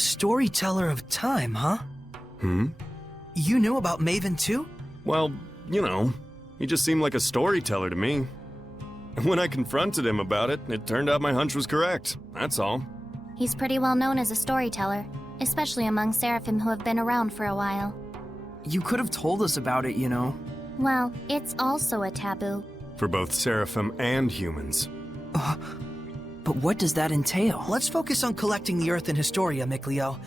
storyteller of time, huh? Hmm? You knew about Maven too? Well, you know, he just seemed like a storyteller to me. And when I confronted him about it, it turned out my hunch was correct. That's all. He's pretty well known as a storyteller, especially among Seraphim who have been around for a while. You could have told us about it, you know. Well, it's also a taboo. For both Seraphim and humans. But what does that entail? Let's focus on collecting the Earth in Historia, Mikleo.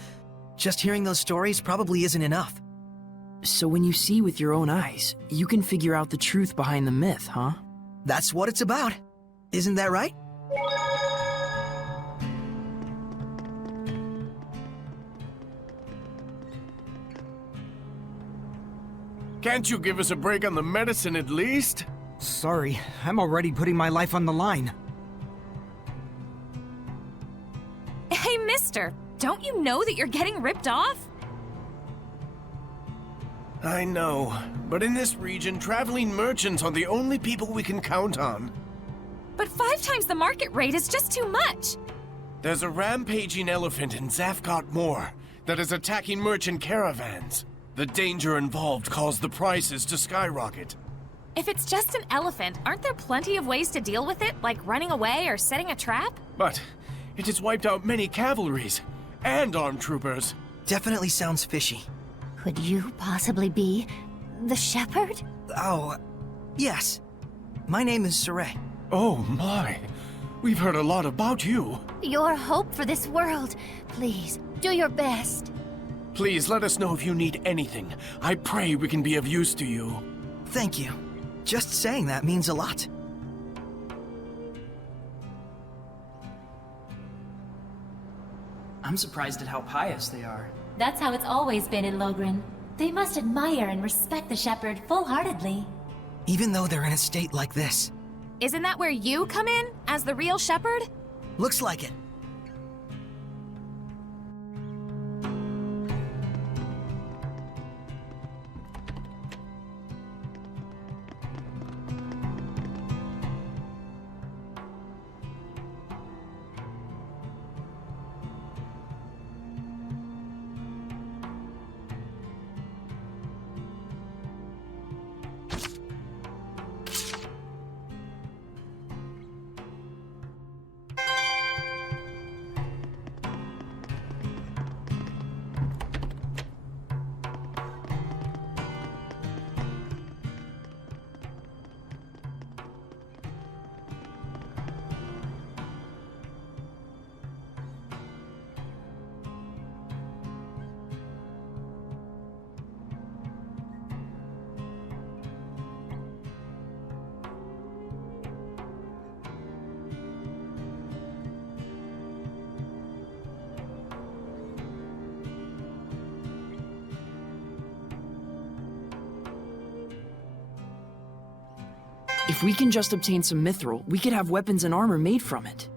Just hearing those stories probably isn't enough. So when you see with your own eyes, you can figure out the truth behind the myth, huh? That's what it's about. Isn't that right? Can't you give us a break on the medicine at least? Sorry, I'm already putting my life on the line. Hey, mister, don't you know that you're getting ripped off? I know, but in this region, traveling merchants are the only people we can count on. But 5 times the market rate is just too much. There's a rampaging elephant in Zafgot Moor that is attacking merchant caravans. The danger involved caused the prices to skyrocket. If it's just an elephant, aren't there plenty of ways to deal with it, like running away or setting a trap? But it has wiped out many cavalries and armed troopers. Definitely sounds fishy. Could you possibly be the shepherd? Oh, yes. My name is Sieffre. Oh my, we've heard a lot about you. Your hope for this world. Please, do your best. Please let us know if you need anything. I pray we can be of use to you. Thank you. Just saying that means a lot. I'm surprised at how pious they are. That's how it's always been in Lohgrin. They must admire and respect the shepherd full-heartedly. Even though they're in a state like this. Isn't that where you come in, as the real shepherd? Looks like it. If we can just obtain some Mythril, we could have weapons and armor made from it.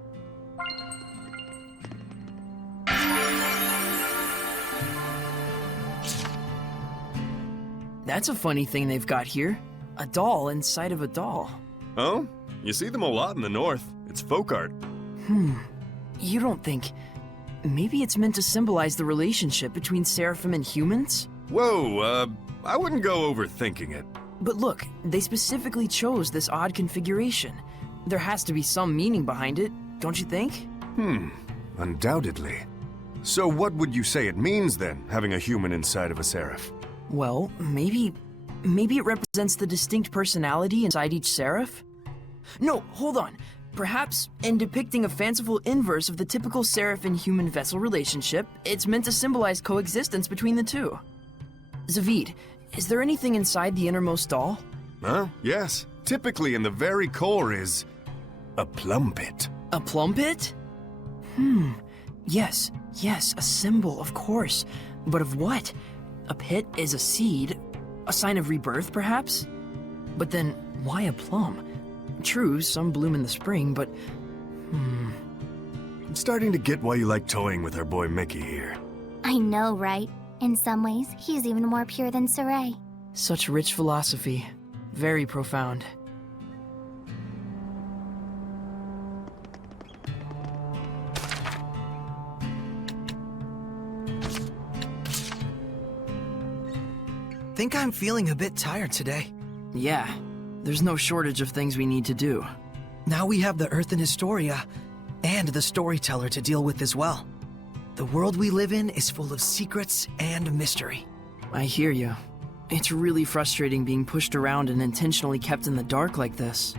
That's a funny thing they've got here. A doll inside of a doll. Oh? You see them a lot in the north. It's folk art. You don't think... Maybe it's meant to symbolize the relationship between Seraphim and humans? Whoa, I wouldn't go overthinking it. But look, they specifically chose this odd configuration. There has to be some meaning behind it, don't you think? Undoubtedly. So what would you say it means then, having a human inside of a seraph? Well, maybe it represents the distinct personality inside each seraph? No, hold on. Perhaps, in depicting a fanciful inverse of the typical seraph and human vessel relationship, it's meant to symbolize coexistence between the two. Zavid, is there anything inside the innermost doll? Yes. Typically in the very core is... a plum pit. A plum pit? Yes, a symbol, of course. But of what? A pit is a seed, a sign of rebirth, perhaps? But then, why a plum? True, some bloom in the spring, but... I'm starting to get why you like toying with our boy Mickey here. I know, right? In some ways, he's even more pure than Sieffre. Such rich philosophy. Very profound. think I'm feeling a bit tired today. Yeah, there's no shortage of things we need to do. Now we have the Earth and Historia, and the Storyteller to deal with as well. The world we live in is full of secrets and mystery. I hear you. It's really frustrating being pushed around and intentionally kept in the dark like this.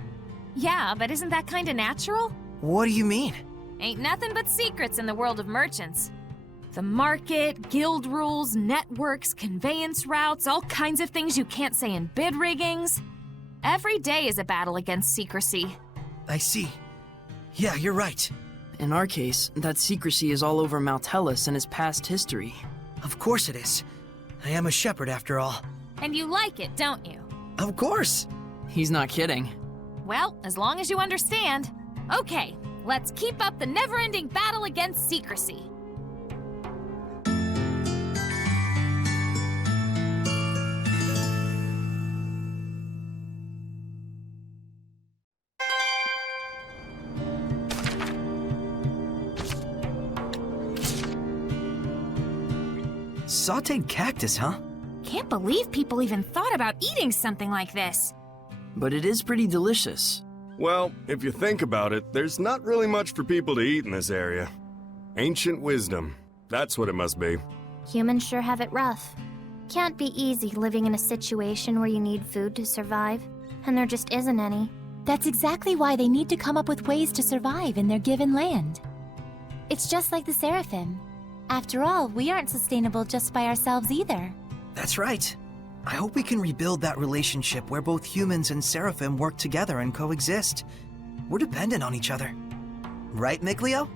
Yeah, but isn't that kinda natural? What do you mean? Ain't nothing but secrets in the world of merchants. The market, guild rules, networks, conveyance routes, all kinds of things you can't say in bid riggings. Every day is a battle against secrecy. I see. Yeah, you're right. In our case, that secrecy is all over Maltellus and his past history. Of course it is. I am a shepherd after all. And you like it, don't you? Of course! He's not kidding. Well, as long as you understand. Okay, let's keep up the never-ending battle against secrecy. Sauteed cactus, huh? Can't believe people even thought about eating something like this. But it is pretty delicious. Well, if you think about it, there's not really much for people to eat in this area. Ancient wisdom. That's what it must be. Humans sure have it rough. Can't be easy living in a situation where you need food to survive, and there just isn't any. That's exactly why they need to come up with ways to survive in their given land. It's just like the Seraphim. After all, we aren't sustainable just by ourselves either. That's right. I hope we can rebuild that relationship where both humans and Seraphim work together and coexist. We're dependent on each other. Right, Mythril?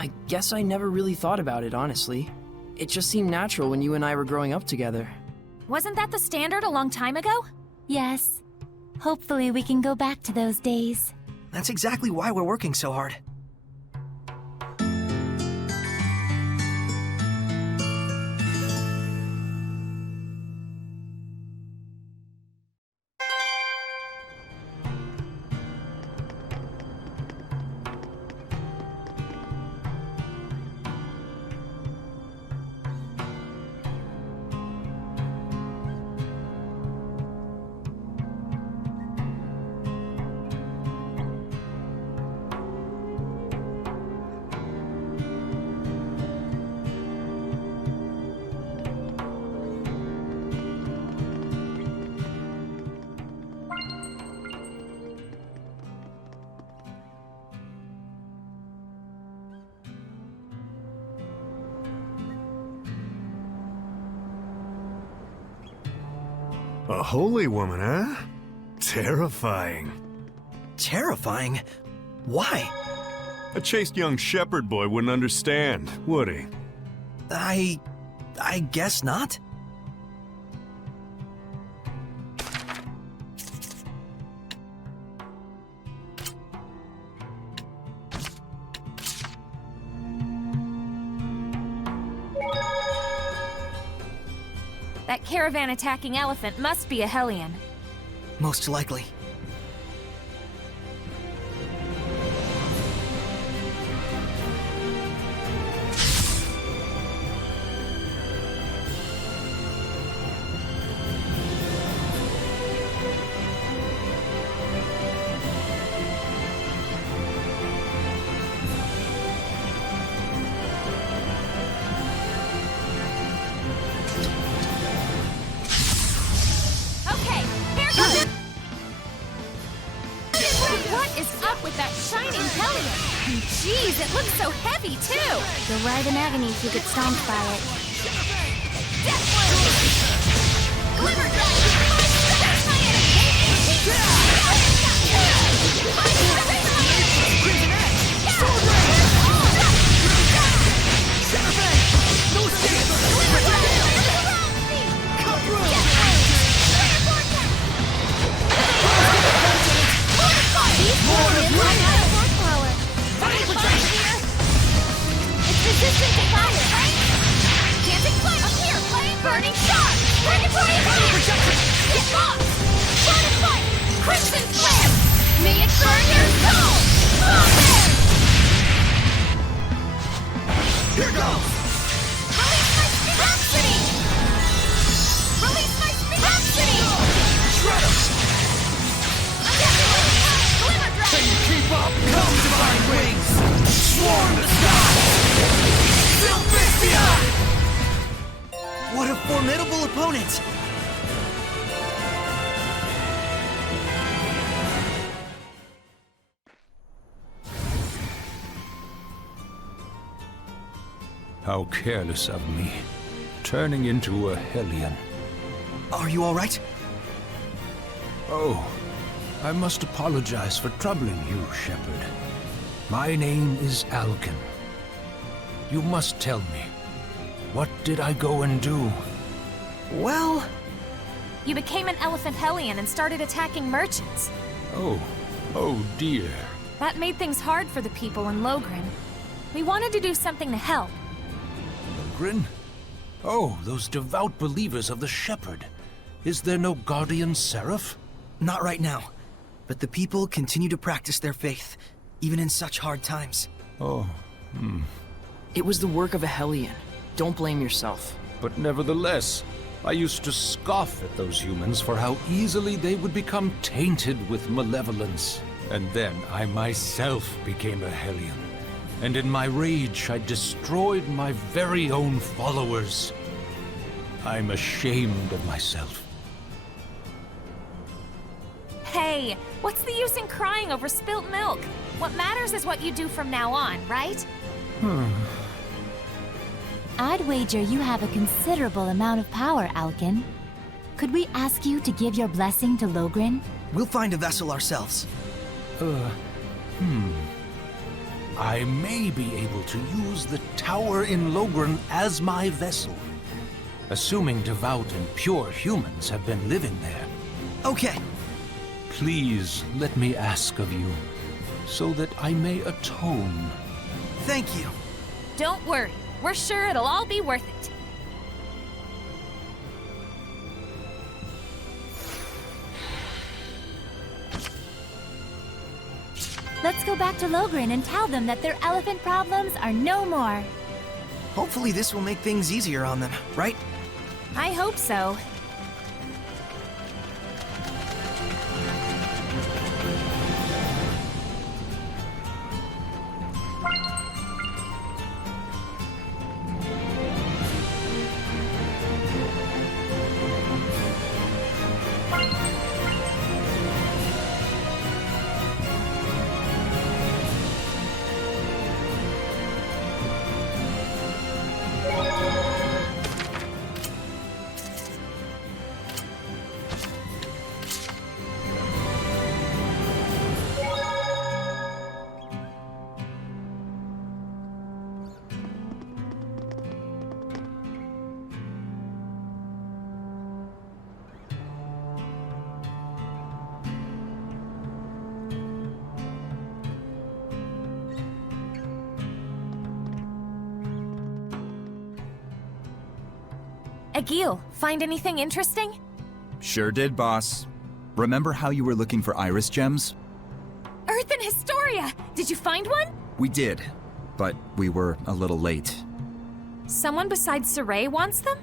I guess I never really thought about it, honestly. It just seemed natural when you and I were growing up together. Wasn't that the standard a long time ago? Yes. Hopefully we can go back to those days. That's exactly why we're working so hard. A holy woman, huh? Terrifying. Terrifying? Why? A chaste young shepherd boy wouldn't understand, would he? I guess not. That caravan-attacking elephant must be a Hellion. Most likely. Jeez, it looks so heavy, too! You'll writhe in agony if you get stomped by it. Glimmer That's my resistant to fire, right? Gigantic flame! Up here, flame! Burning shot! Dragon fire! Get lost! Burning fire! Crit How careless of me. Turning into a hellion. Are you all right? Oh, I must apologize for troubling you, Shepherd. My name is Alkin. You must tell me, what did I go and do? Well... You became an elephant hellion and started attacking merchants. Oh dear. That made things hard for the people in Lohgrin. We wanted to do something to help. Lohgrin? Oh, those devout believers of the Shepherd. Is there no guardian seraph? Not right now. But the people continue to practice their faith, even in such hard times. It was the work of a hellion. Don't blame yourself. But nevertheless, I used to scoff at those humans for how easily they would become tainted with malevolence. And then I myself became a hellion. And in my rage, I destroyed my very own followers. I'm ashamed of myself. Hey, what's the use in crying over spilt milk? What matters is what you do from now on, right? I'd wager you have a considerable amount of power, Alkin. Could we ask you to give your blessing to Lohgrin? We'll find a vessel ourselves. I may be able to use the tower in Lohgrin as my vessel. Assuming devout and pure humans have been living there. Okay. Please let me ask of you, so that I may atone. Thank you. Don't worry. We're sure it'll all be worth it. Let's go back to Lohgrin and tell them that their elephant problems are no more. Hopefully this will make things easier on them, right? I hope so. Agil, find anything interesting? Sure did, boss. Remember how you were looking for iris gems? Earth and Historia! Did you find one? We did, but we were a little late. Someone besides Sieffre wants them?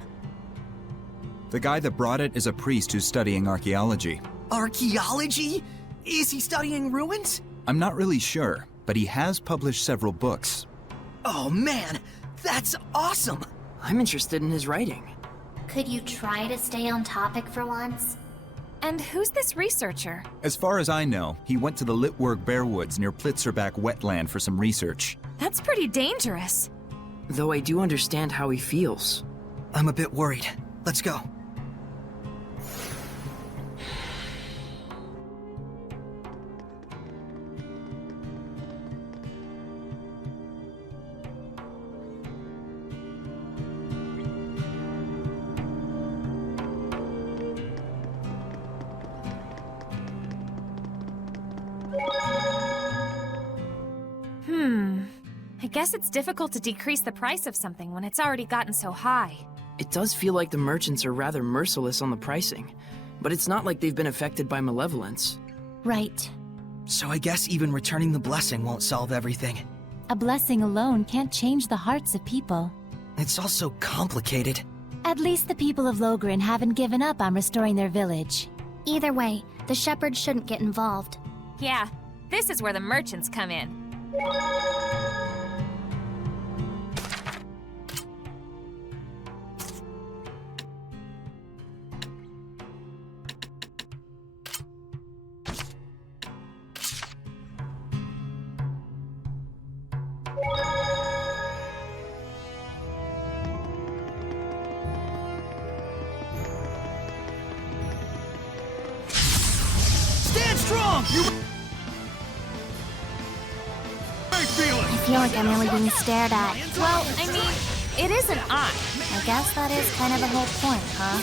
The guy that brought it is a priest who's studying archaeology. Archaeology? Is he studying ruins? I'm not really sure, but he has published several books. Oh man, that's awesome! I'm interested in his writing. Could you try to stay on topic for once? And who's this researcher? As far as I know, he went to the Litwurg Bearwoods near Plitzerback wetland for some research. That's pretty dangerous. Though I do understand how he feels. I'm a bit worried. Let's go. I guess it's difficult to decrease the price of something when it's already gotten so high. It does feel like the merchants are rather merciless on the pricing, but it's not like they've been affected by malevolence. Right. So I guess even returning the blessing won't solve everything. A blessing alone can't change the hearts of people. It's also complicated. At least the people of Lohgrin haven't given up on restoring their village. Either way, the shepherd shouldn't get involved. Yeah, this is where the merchants come in. feel like I'm really being stared at. Well, I mean, it is an eye. I guess that is kind of the whole point, huh?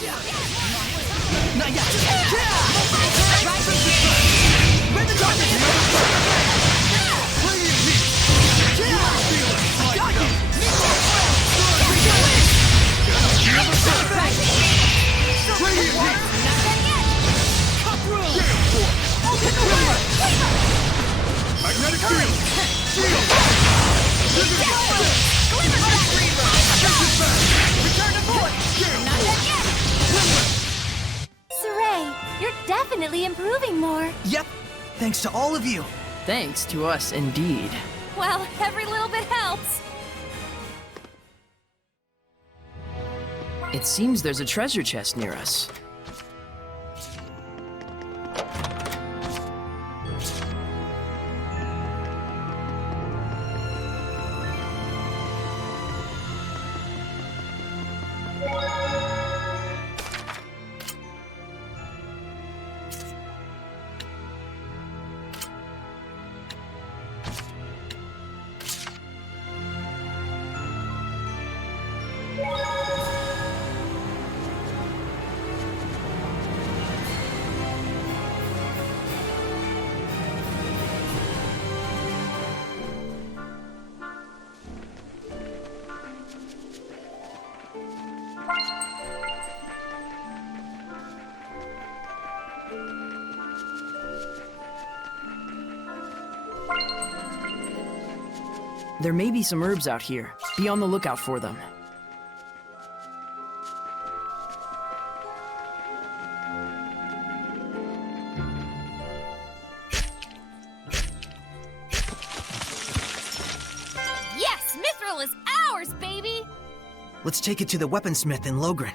Magnetic field! Shield! Return to void! Not dead yet! Saray, you're definitely improving more. Yep, thanks to all of you. Thanks to us, indeed. Well, every little bit helps. It seems there's a treasure chest near us. There may be some herbs out here. Be on the lookout for them. Yes, Mythril is ours, baby! Let's take it to the weaponsmith in Lohgrin.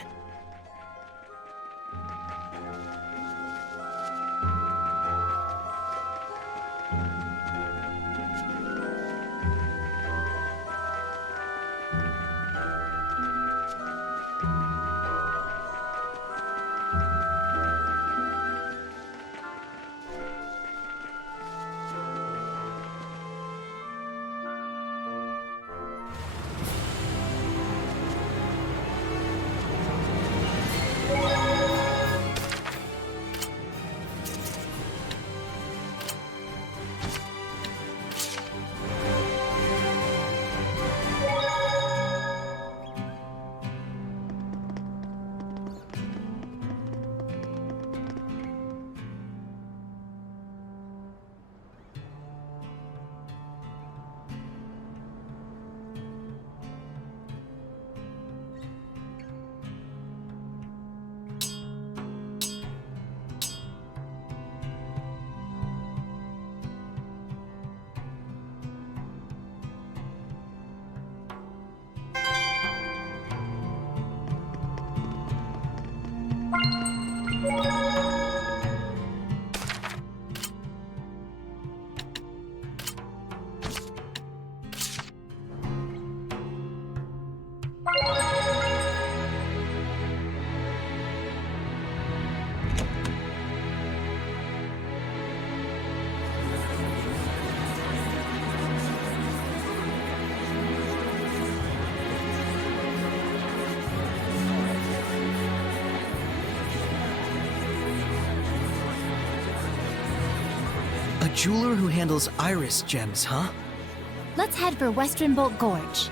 A jeweler who handles iris gems, huh? Let's head for Westronbolt Gorge.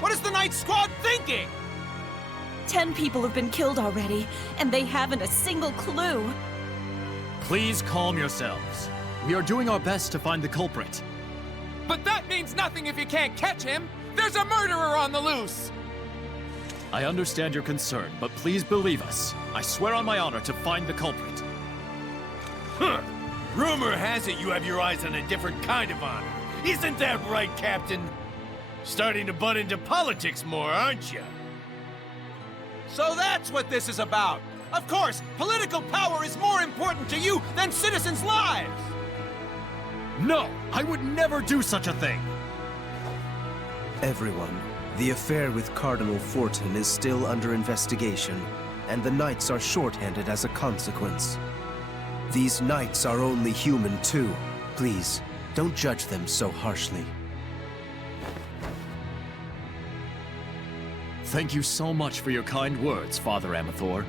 What is the Night Squad thinking? 10 people have been killed already, and they haven't a single clue. Please calm yourselves. We are doing our best to find the culprit. But that means nothing if you can't catch him! There's a murderer on the loose! I understand your concern, but please believe us. I swear on my honor to find the culprit. Huh. Rumor has it you have your eyes on a different kind of honor. Isn't that right, Captain? Starting to butt into politics more, aren't you? So that's what this is about! Of course, political power is more important to you than citizens' lives! No! I would never do such a thing! Everyone, the affair with Cardinal Fortin is still under investigation, and the Knights are shorthanded as a consequence. These Knights are only human too. Please, don't judge them so harshly. Thank you so much for your kind words, Father Amathor.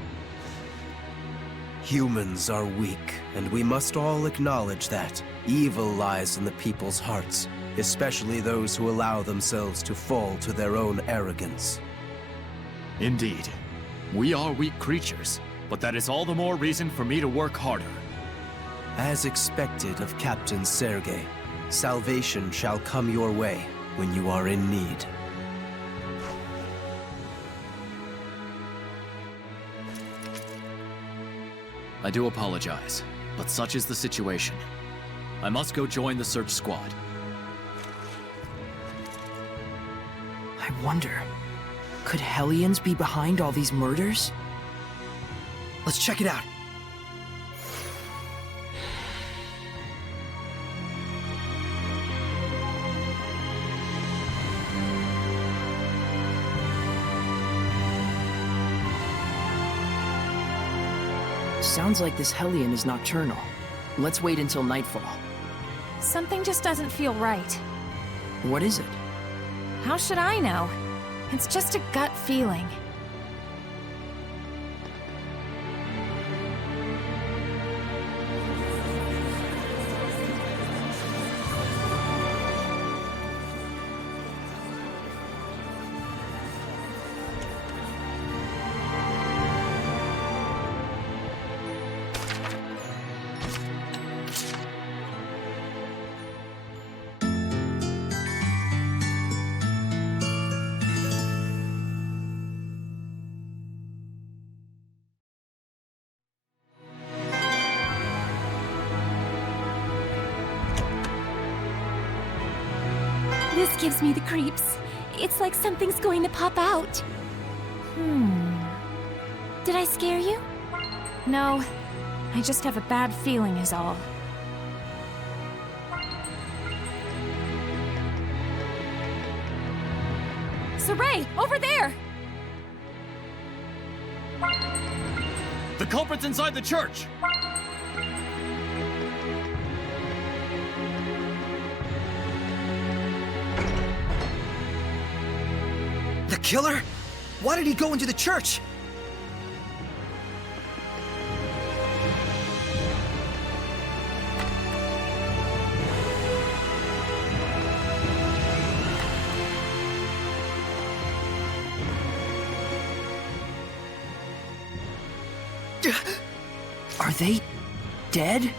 Humans are weak, and we must all acknowledge that. Evil lies in the people's hearts, especially those who allow themselves to fall to their own arrogance. Indeed. We are weak creatures, but that is all the more reason for me to work harder. As expected of Captain Sergei, salvation shall come your way when you are in need. I do apologize, but such is the situation. I must go join the search squad. I wonder, could Hellions be behind all these murders? Let's check it out. Sounds like this Hellion is nocturnal. Let's wait until nightfall. Something just doesn't feel right. What is it? How should I know? It's just a gut feeling. This gives me the creeps. It's like something's going to pop out. Did I scare you? No, I just have a bad feeling is all. Saray, over there! The culprit's inside the church! The killer? Why did he go into the church? Are they dead?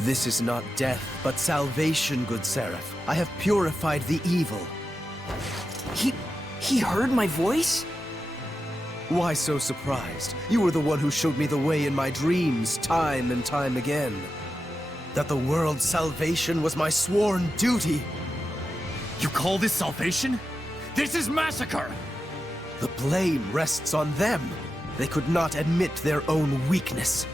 This is not death, but salvation, good Seraph. I have purified the evil. He heard my voice? Why so surprised? You were the one who showed me the way in my dreams, time and time again. That the world's salvation was my sworn duty. You call this salvation? This is massacre! The blame rests on them. They could not admit their own weakness.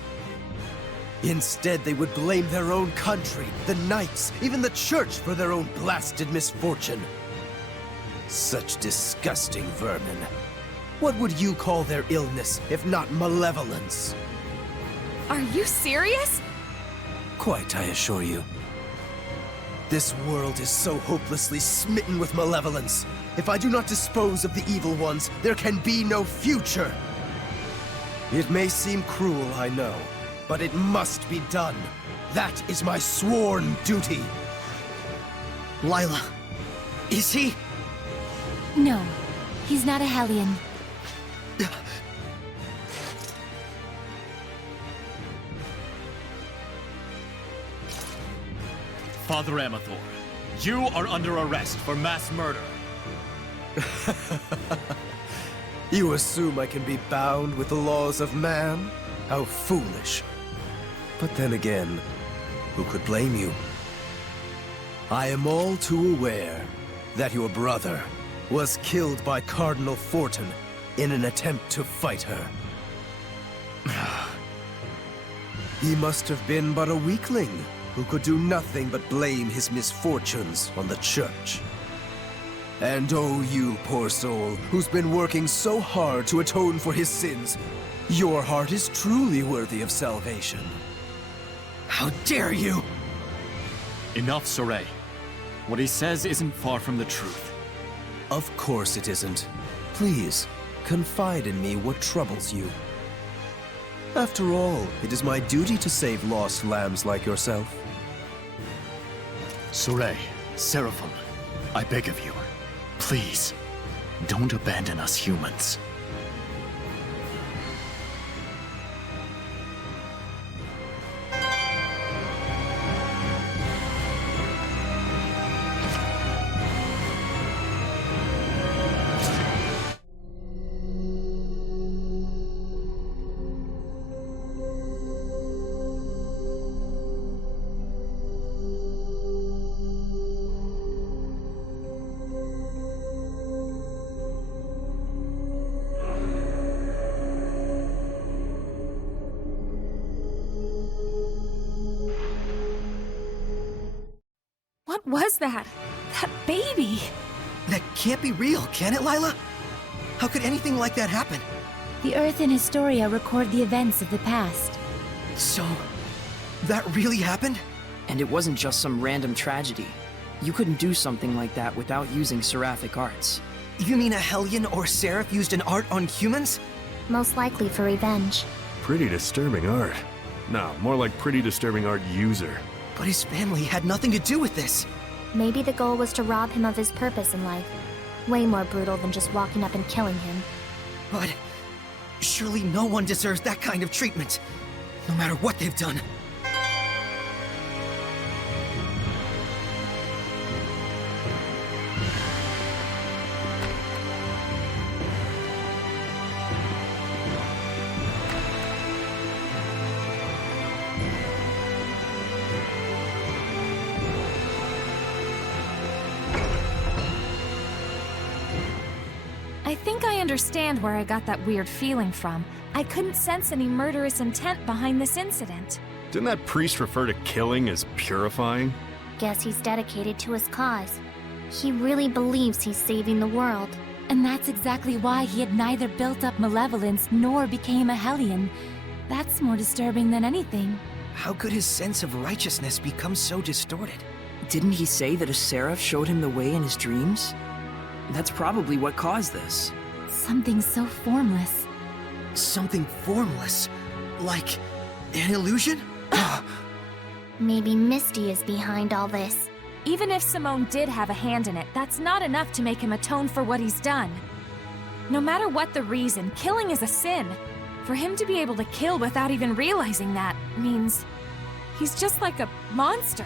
Instead, they would blame their own country, the knights, even the church for their own blasted misfortune. Such disgusting vermin. What would you call their illness, if not malevolence? Are you serious? Quite, I assure you. This world is so hopelessly smitten with malevolence. If I do not dispose of the evil ones, there can be no future. It may seem cruel, I know, but it must be done. That is my sworn duty. Lila, is he? No, he's not a Hellion. Father Amathor, You are under arrest for mass murder. You assume I can be bound with the laws of man? How foolish. But then again, who could blame you? I am all too aware that your brother was killed by Cardinal Fortin in an attempt to fight her. He must have been but a weakling who could do nothing but blame his misfortunes on the Church. And oh, you poor soul, who's been working so hard to atone for his sins, your heart is truly worthy of salvation. How dare you! Enough, Soray. What he says isn't far from the truth. Of course it isn't. Please, confide in me what troubles you. After all, it is my duty to save lost lambs like yourself. Soray, Seraphim, I beg of you, please, don't abandon us humans. What was that? That baby! That can't be real, can it, Lila? How could anything like that happen? The Earth and Historia record the events of the past. So, that really happened? And it wasn't just some random tragedy. You couldn't do something like that without using seraphic arts. You mean a Hellion or Seraph used an art on humans? Most likely for revenge. Pretty disturbing art. No, more like pretty disturbing art user. But his family had nothing to do with this. Maybe the goal was to rob him of his purpose in life. Way more brutal than just walking up and killing him. But surely no one deserves that kind of treatment, no matter what they've done. I think I understand where I got that weird feeling from. I couldn't sense any murderous intent behind this incident. Didn't that priest refer to killing as purifying? Guess he's dedicated to his cause. He really believes he's saving the world. And that's exactly why he had neither built up malevolence nor became a Hellion. That's more disturbing than anything. How could his sense of righteousness become so distorted? Didn't he say that a seraph showed him the way in his dreams? That's probably what caused this. Something so formless. Something formless? Like an illusion? Maybe Misty is behind all this. Even if Simone did have a hand in it, that's not enough to make him atone for what he's done. No matter what the reason, killing is a sin. For him to be able to kill without even realizing that means he's just like a monster.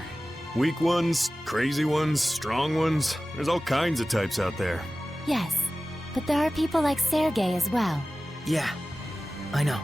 Weak ones, crazy ones, strong ones. There's all kinds of types out there. Yes, but there are people like Sergei as well. Yeah, I know.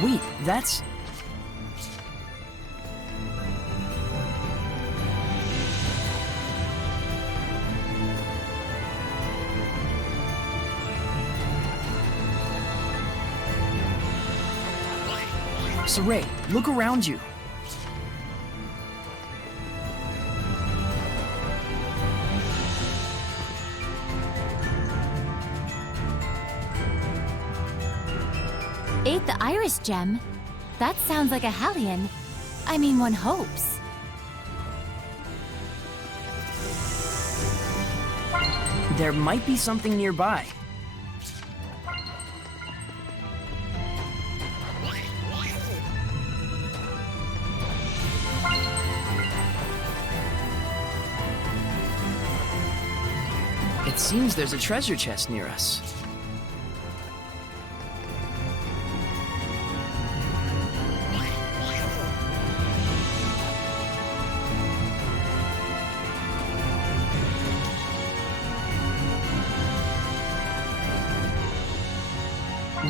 Wait, that's... Saray, look around you. Ate the iris gem? That sounds like a Hellion. I mean, one hopes. There might be something nearby. It seems there's a treasure chest near us.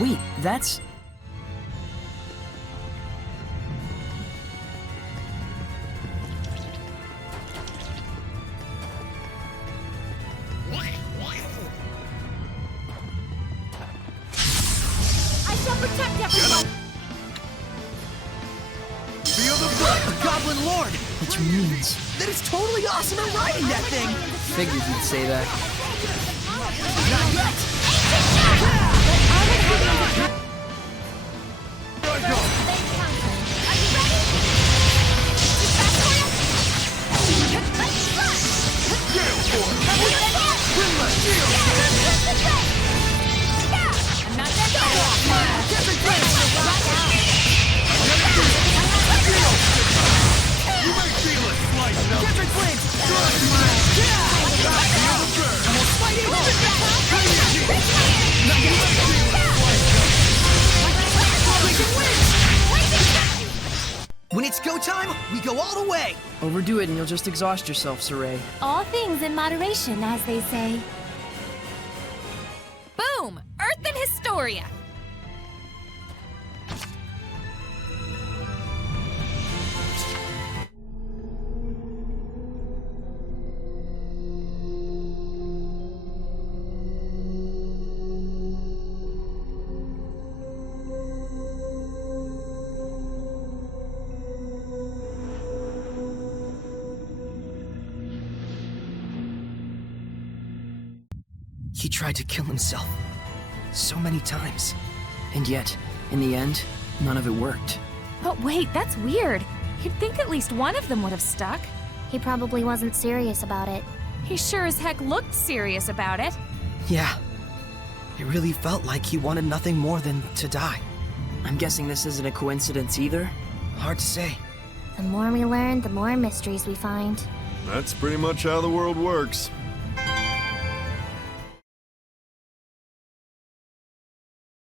Wait, that's... I shall protect everyone! Feel the blood! A Goblin Lord! Which means... That is totally awesome at riding that thing! Figured you'd say that. Not yet! When it's go time, we go all the way! Overdo it and you'll just exhaust yourself, Saray. All things in moderation, as they say. Boom! Earth and Historia! He tried to kill himself. So many times. And yet, in the end, none of it worked. But wait, that's weird. You'd think at least one of them would have stuck. He probably wasn't serious about it. He sure as heck looked serious about it. Yeah. It really felt like he wanted nothing more than to die. I'm guessing this isn't a coincidence either? Hard to say. The more we learn, the more mysteries we find. That's pretty much how the world works.